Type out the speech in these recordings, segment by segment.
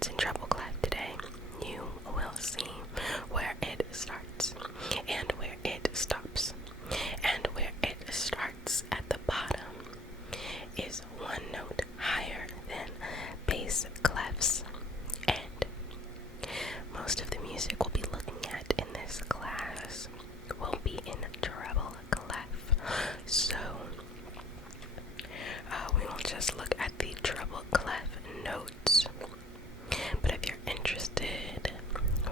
notes in treble clef today, you will see where it starts and where it stops. And where it starts at the bottom is one note higher than bass clefs. And most of the music we'll be looking at in this class will be in treble clef. So we will just look at the treble clef notes. But if you're interested,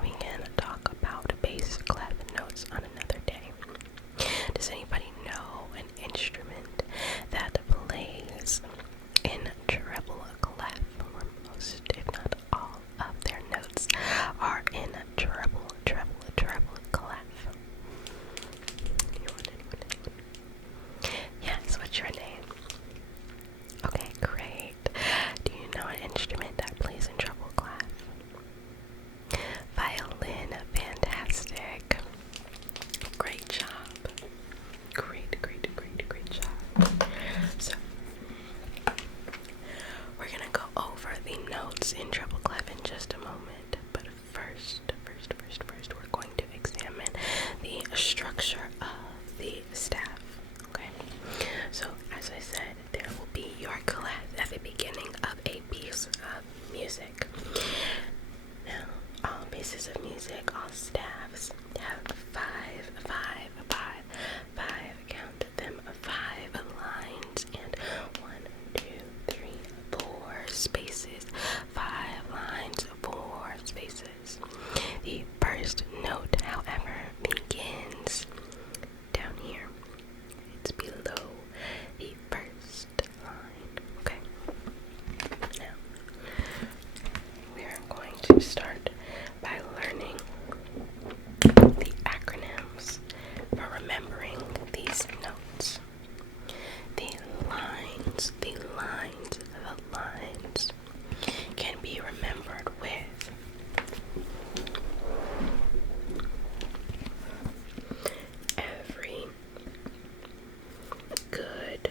we can talk about bass clef notes on another day. Does anybody know an instrument that plays in treble clef, where most, if not all, of their notes are in treble clef? Anyone? Yes, what's your name? Okay, great. Do you know an instrument that plays in treble clef? Violin, fantastic. Great job. Great job. So, we're gonna go over the notes in treble clef in just a moment. But first, we're going to examine the structure of the staff. Okay. So, as I said, there will be your clef at the beginning of a piece of music. Now, all pieces of music, all staffs have count them, 5 lines and 1, 2, 3, 4 spaces. 5 lines, 4 spaces. The first note, however, begins down here. It's below the first line. Okay. Now, we are going to start by learning the acronyms for remembering these notes. The lines can be remembered with every good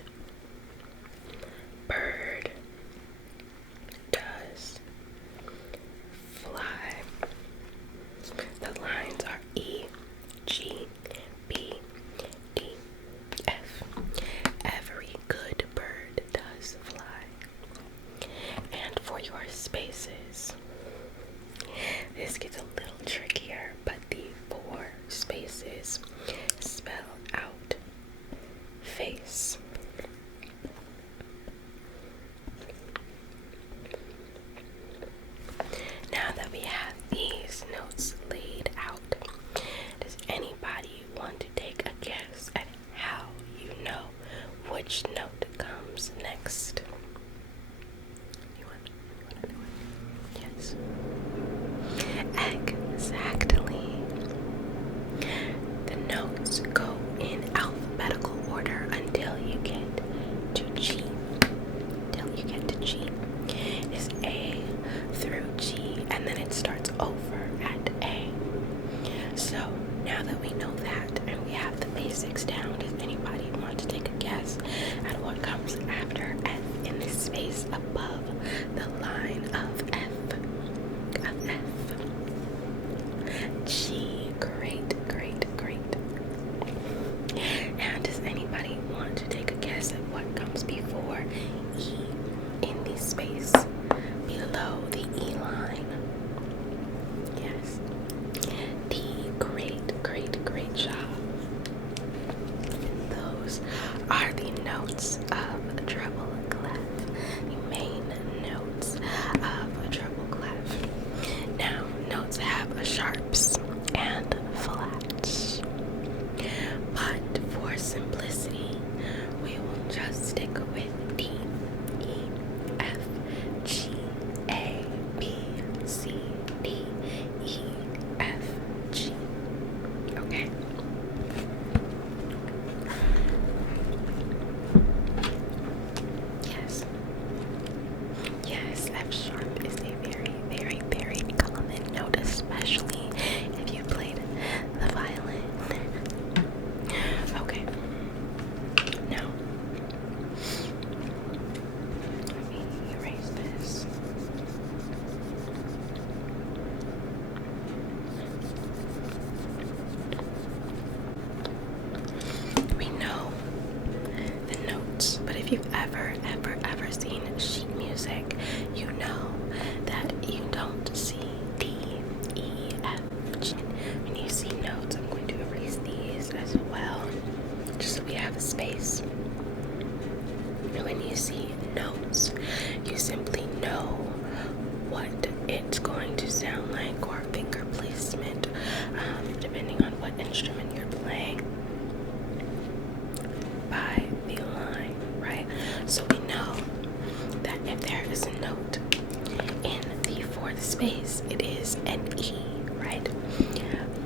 bird does fly. The lines are E, G, B, D, F. Every good bird does fly. And for your spaces, this gets a little trickier, but the 4 spaces spell out face. Now that we have these notes laid out, does anybody want to take a guess at how you know which note comes next? You want to know it? Yes. Exactly. The notes go in alphabetical order until you get to G. It's A through G, and then it starts over at A. So now that we know that and we have the basics down, does anybody want to take a guess at what comes after F in the space above the line of F? G. Great. And does anybody want to take a guess at what comes before E in the space below the E line? Yes. D. Great job. Those are the notes of treble clef, the main notes of treble clef. Now, notes have sharps and flats, but for simplicity, we will just stick with D, E, F, G, A, B, C, D, E, F, G. Okay. Yes, F sharp is a very common note, especially if you played ever seen sheet music, you know that you don't see D, E, F, G. When you see notes, I'm going to erase these as well, just so we have a space. And when you see notes, you simply know what it's going to sound like, or finger placement, depending on what instrument you're playing, by the line, right? So we know that if there is a note in the fourth space, it is an E, right?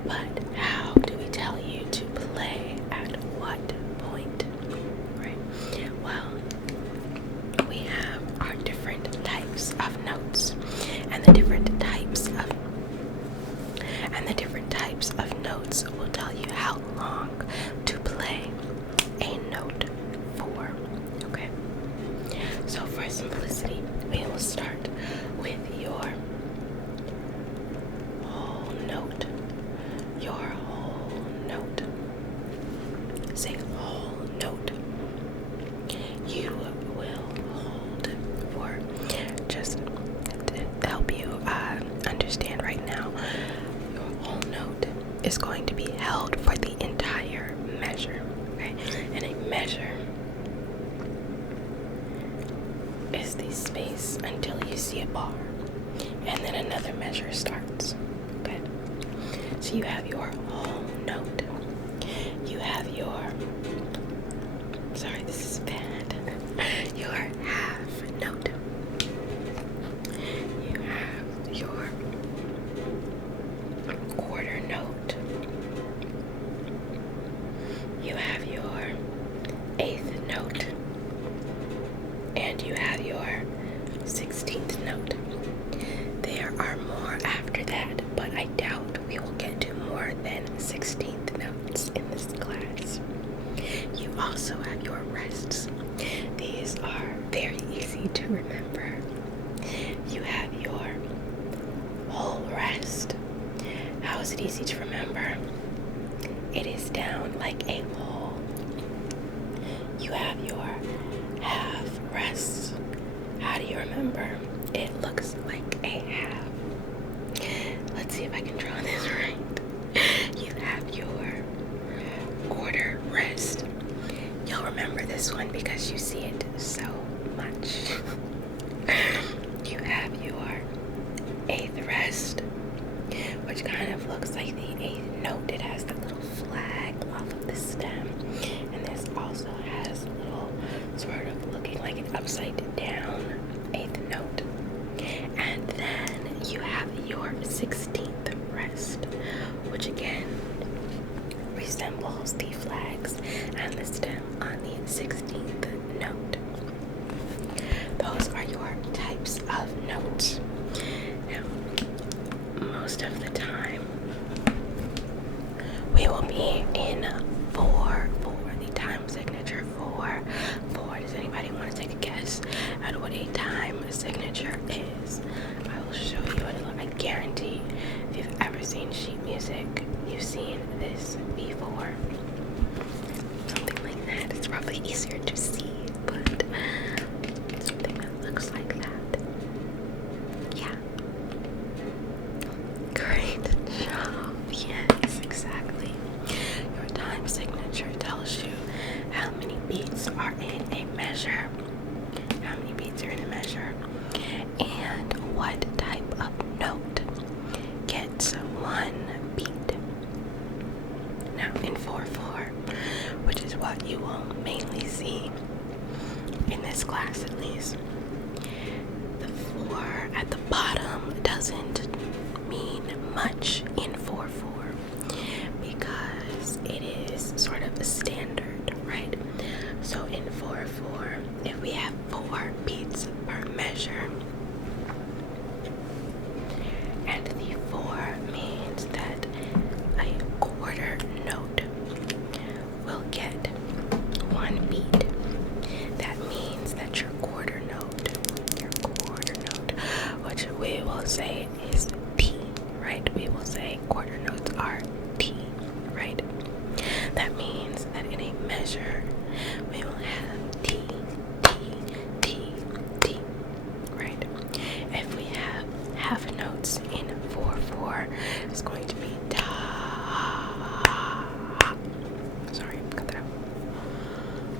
But how do we tell you to play at what point, right? Well, we have our different types of notes, and the different types of notes will tell you how long to play a note for. Okay, so for simplicity, we will start with your whole note. Your whole note. Say whole note. You will hold for, just to help you understand right now, your whole note is going to be held for the entire measure. Okay, and a measure is the space until you see a bar, and then another measure starts. Okay, so you have your whole note. You have your, sorry, this is bad, your half note. You have your quarter note. You have your eighth note. And you have your 16th note. There are more after that, but I doubt we will get to more than 16th notes in this class. You also have your rests. These are very easy to remember. You have your whole rest. How is it easy to remember? It is down like a hole. You have your half rest. How do you remember? It looks like a half. Let's see if I can draw this right. You have your quarter rest. You'll remember this one because you see it so much. You have your eighth rest, which kind of looks like the eighth note. It has that little flag off of the stem, and this also has a little sort of looking like an upside down eighth note. And then you have your 16th rest, which again resembles the flags and the stem on the 16th note. Those are your types of notes. Now, most of the time, we will be in 4, the time signature 4. Does anybody want to take a guess at what a time signature is? I will show you what it looks like. I guarantee if you've ever seen sheet music, you've seen this before. Something like that. It's probably easier to see, but something that looks like that. Yeah. Great job. Yes, exactly. Your time signature tells you how many beats are in a measure. How many beats are in a measure. And what type of note gets one beat. Now in 4/4, which is what you will mainly see in this class at least, the 4 at the bottom doesn't mean much in 4/4 because it is sort of a standard, right? So in 4/4, if we have 4 beats per measure, and the 4 means that a quarter note will get 1 beat. That means that your quarter note, which we will say is T, right? We will say quarter notes are T, right? That means that in a measure, we will have T, T, notes in 4/4 is going to be da. Sorry, cut that out.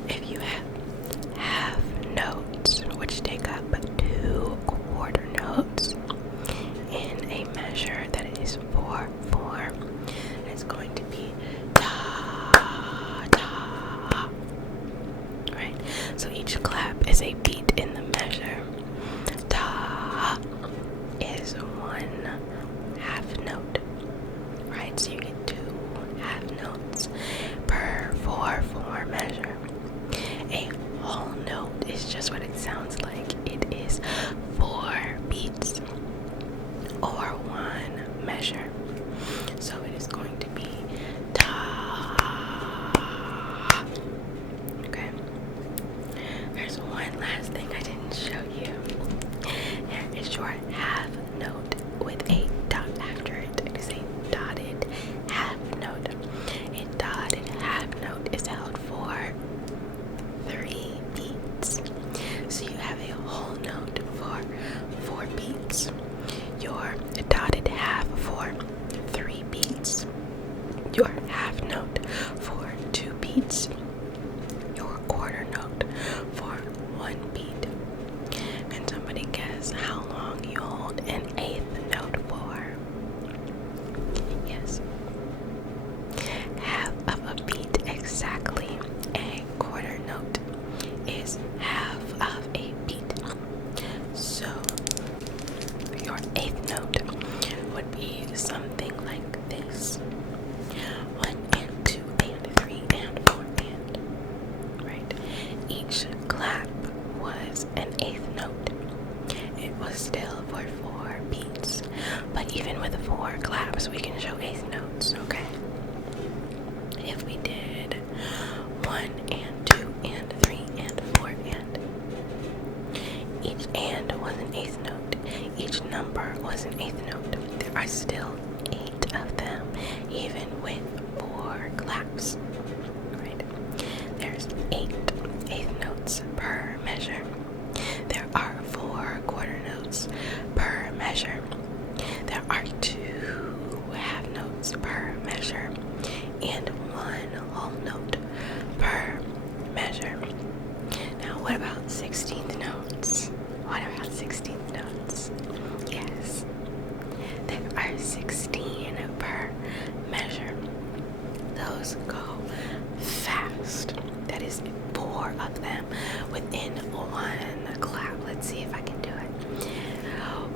If you have half notes, which take up 2 quarter notes in a measure that is 4/4, it's going to be da da. Right? So each clap is a beat in the measure. Da is 1 half note. Right? So you get 2 half notes per 4/4 measure. A whole note is just what it sounds like. It is 4 beats or 1 measure. So it is going to be da. Okay. There's one last thing I didn't show you. Here is your half note with a dot after it. It is a dotted half note. A dotted half note is held for 3 beats. So you have a whole note for 4 beats. Your dotted half for 3 beats. Your half note for 2 beats. Your quarter note for 1 beat. Can somebody guess how long you hold an 8th note for? Yes. Half of a beat exactly. A quarter note is half of a beat. So your 8th note would be something like this. 1 and 2 and 3 and 4 and. Right? Each clap was an 8th note. It was still for 4 beats. But even with 4 claps, we can show 8th notes, okay? If we did 1 and 2 and 3 and 4 and. Each and was an 8th note. Each number was an 8th note. There are still 8 of them, even with 4 claps. Right? There's 8th notes per measure. There are 4 quarter notes per measure. There are 2 half notes per measure and 1 whole note per measure. Now, what about 16th notes? What about 16th notes? Yes, there are 16 per measure. Those go fast. That is 4 of them within 1 clap. Let's see if I can do it.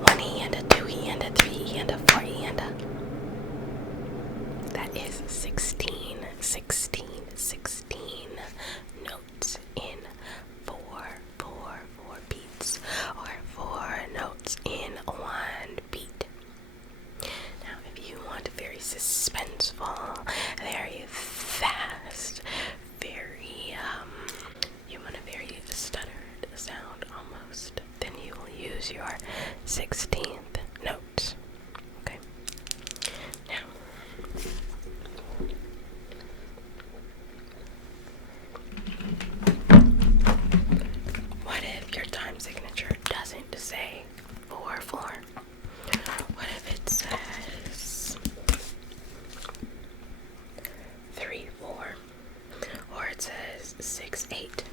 1 and a 2 and a 3 and a 4 and a. That is 16 notes in 4 beats, or 4 notes in 1 beat. Now, if you want very suspenseful, very fast, very, you want a very stuttered sound almost, then you will use your 16th notes. Okay? Now, what if your time signature doesn't say 4/4? What if it says 3/4? Or it says 6/8?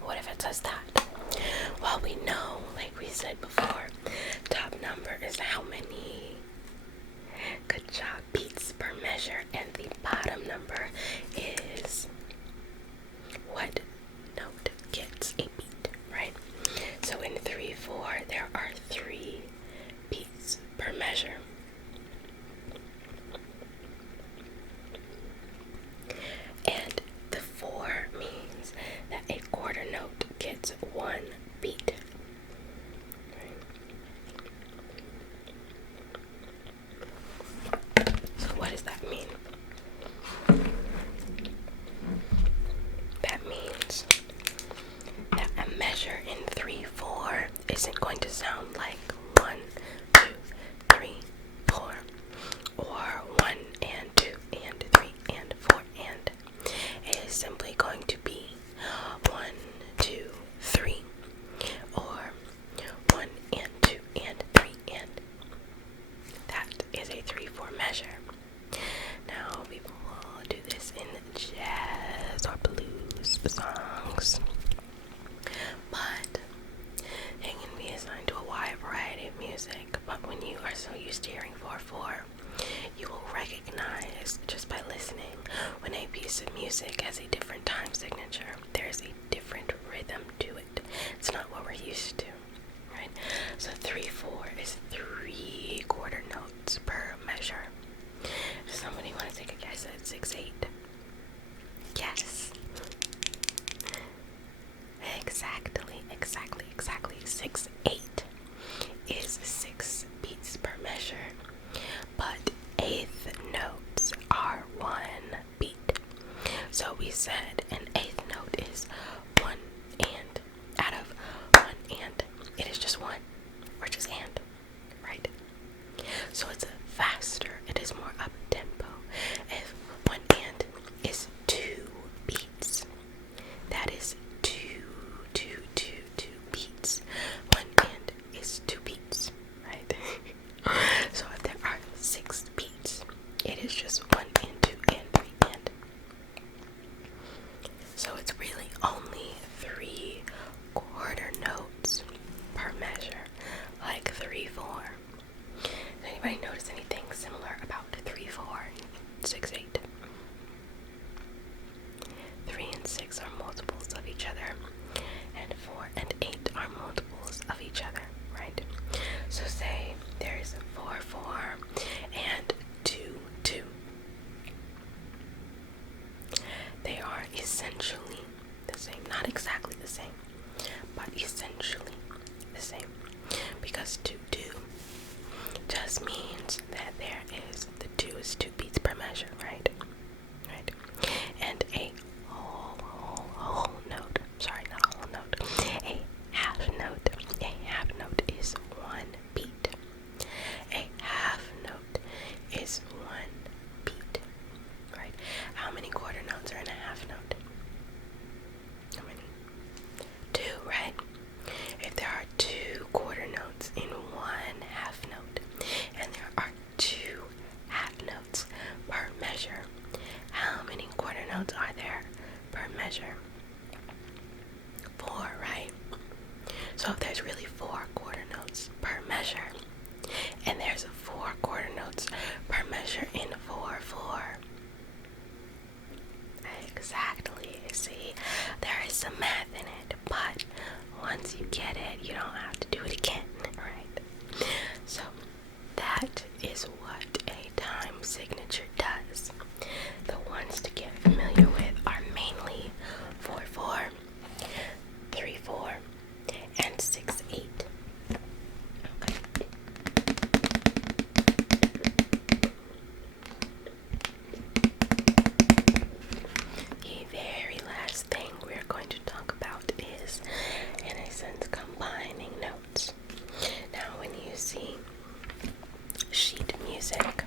What if it says that? Well, we know, like we said before, top number is how many good job beats per measure, and the bottom number is what note gets a beat, right? So in 3/4, there are 3 beats per measure. And the 4 means that a quarter note gets 1 beat. Right? So what does that mean? That means that a measure in 3/4 isn't going to sound like 1, 2, 3, when you are so used to hearing 4/4, you will recognize just by listening when a piece of music has a different time signature. There's a different rhythm to it. It's not what we're used to, right? So 3/4 is 3 quarter notes per measure. Does somebody want to take a guess at 6/8? Yes. Exactly. 6/8 is 6 beats per measure, but eighth notes are 1 beat. So we said an eighth note is 1 and. Out of 1 and, it is just 1, or just and, right? So it's faster, it is more up tempo. If 1 and is 2 beats, that is two beats. 1 and is 2 beats, right? So if there are 6 beats, it is just 1 and 2 and 3 and. So it's really only 3 quarter notes per measure, like 3/4. Does anybody notice anything similar about 3/4 and 6/8? 3 and 6 are multiples of each other, and 4 and 8 are multiples of each other, right? So say there's 4/4 and 2/2. They are essentially the same, not exactly the same, but essentially the same, because 2/2 just means that there is, the 2 is 2 beats per measure, right? And a whole note, sorry, not a whole note, a half note is 1 beat. A half note is 1 beat, right? How many quarter notes are in a half note? How many? 2, right? If there are 2 quarter notes in 1 half note, and there are 2 half notes per measure, how many quarter notes are there per measure? 4, right? So if there's really 4 quarter notes per measure, and there's 4 quarter notes per measure in 4/4. Exactly. See, there is some math in it, but once you get it, you don't have to do it again, right? So that is what a time signature does. The ones to get familiar with are mainly 4/4, 3/4, and 6/8. Okay. The very last thing we're going to talk about is, in a sense, combining notes. Now, when you see sheet music,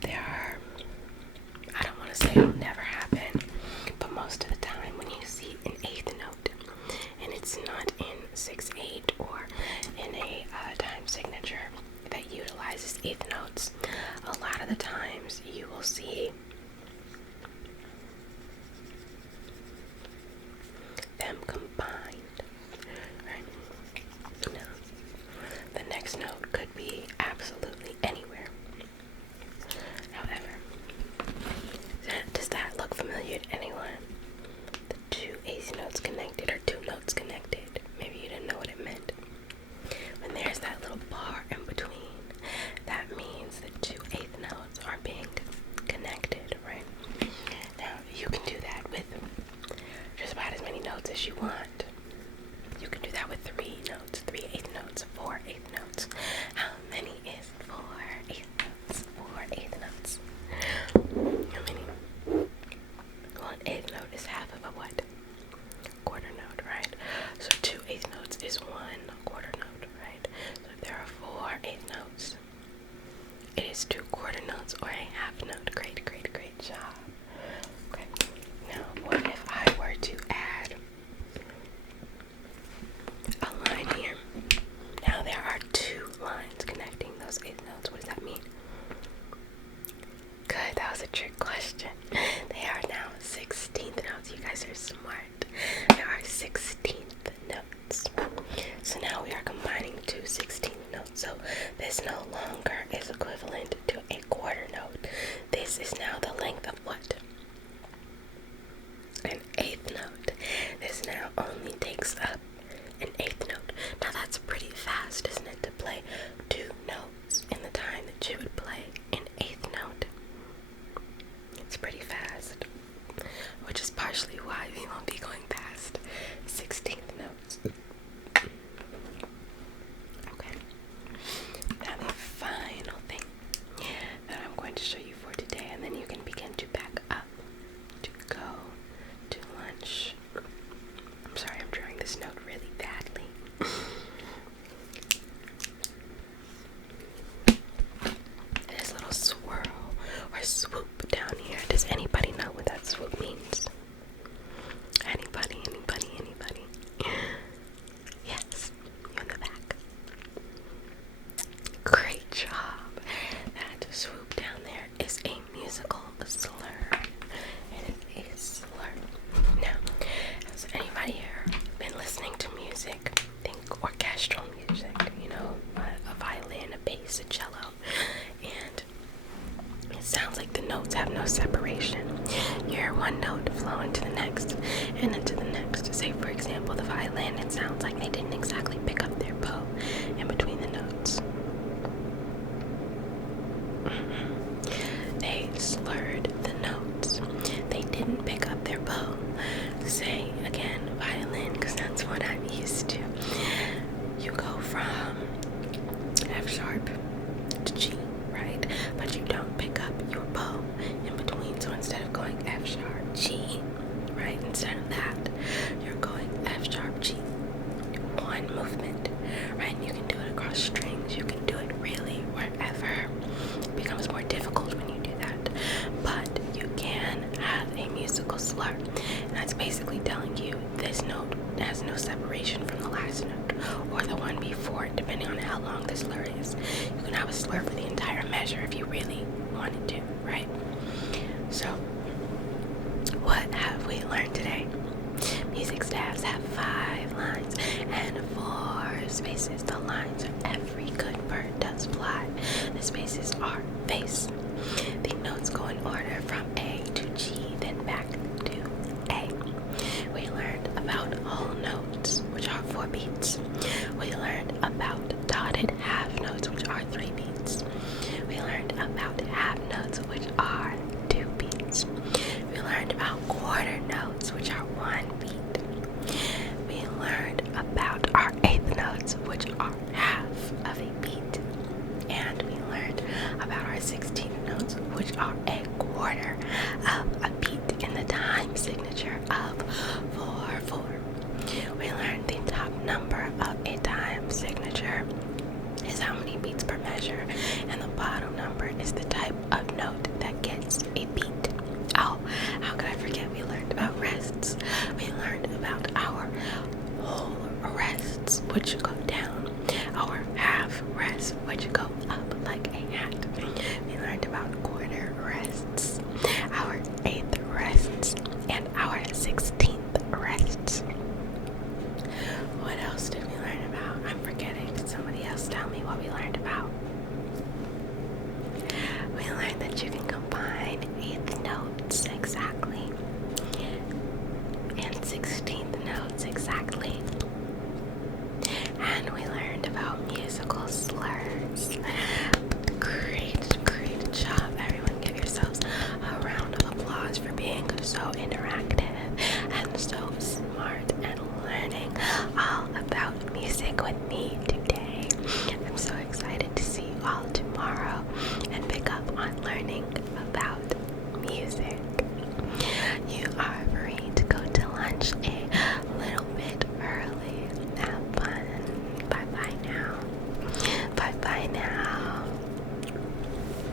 there are, I don't want to say it'll never happen, but most of the time when you see an eighth note and it's not in 6/8 or in a time signature that utilizes eighth notes, a lot of the times you will see them combined, right? Now, the next note could be absolutely anywhere. However, does that look familiar to anyone? The 2 eighth notes connected, or 2 notes connected. Maybe you didn't know what it meant. When there's that little bar in between, that means that 2 eighth notes are being connected, right? Now, you can do that with just about as many notes as you want. You can do that with 3 notes, 3 eighth notes, 4 eighth notes. How many is 4 eighth notes? 4 eighth notes. How many? Well, an eighth note is half of a what? Quarter note, right? So 2 eighth notes is 1 quarter note, right? So if there are 4 eighth notes, it is 2 quarter notes or a half note. Great job. Okay. Now, what if I were to add a line here? Now there are 2 lines connecting those eighth notes. What does that mean? Good, that was a trick question. They are now 16th notes. You guys are smart. There are 16th notes. So now we are combining piece of cello, and it sounds like the notes have no separation. You hear one note flow into the next and into the next. Say, for example, the violin, it sounds like they didn't exactly pick up their bow in between the notes. They slurred the notes. They didn't pick up their bow. Say, again, violin, because that's what I'm used to. You go from F sharp to G, right? But you don't pick up your bow in between. So instead of going F sharp G, right? Instead of that, you're going F sharp G. One movement, right? You can do it across strings. You can do it really wherever. It becomes more difficult when you do that. But you can have a musical slur. And that's basically telling you this note has no separation from the last note or the one before it, depending on how long the slur is. You can have a slur for the entire measure if you really wanted to, right? So, what have we learned today? Music staffs have 5 lines and 4 spaces. The lines are every good bird does fly. The spaces are bass. The notes go in order from A to G, then back to A. We learned about whole notes, which are 4 beats. We learned about dotted half notes, which are 3 beats. We learned about half notes, which are 2 beats. We learned about quarter notes, which are 1 beat. We learned about our eighth notes, which are half of a beat. And we learned about our 16th notes, which are a quarter of a beat in the time signature of 4/4. We learned the top number of a time signature is how many beats per measure, and the bottom number is the type of note that gets a beat. Oh, how could I forget? We learned about rests. We learned about our whole rests, which go down, our half rests, which go up like a hat. We learned about quarter rests, our eighth rests, and our 16th rests. What else did we learn about? I'm forgetting. Did somebody else tell me what we learned about? We learned that you can combine eighth notes exactly and 16th notes exactly. And we learned about musical slurs. Great job. Everyone give yourselves a round of applause for being so interactive and so smart and learning all about music with me today. I'm so excited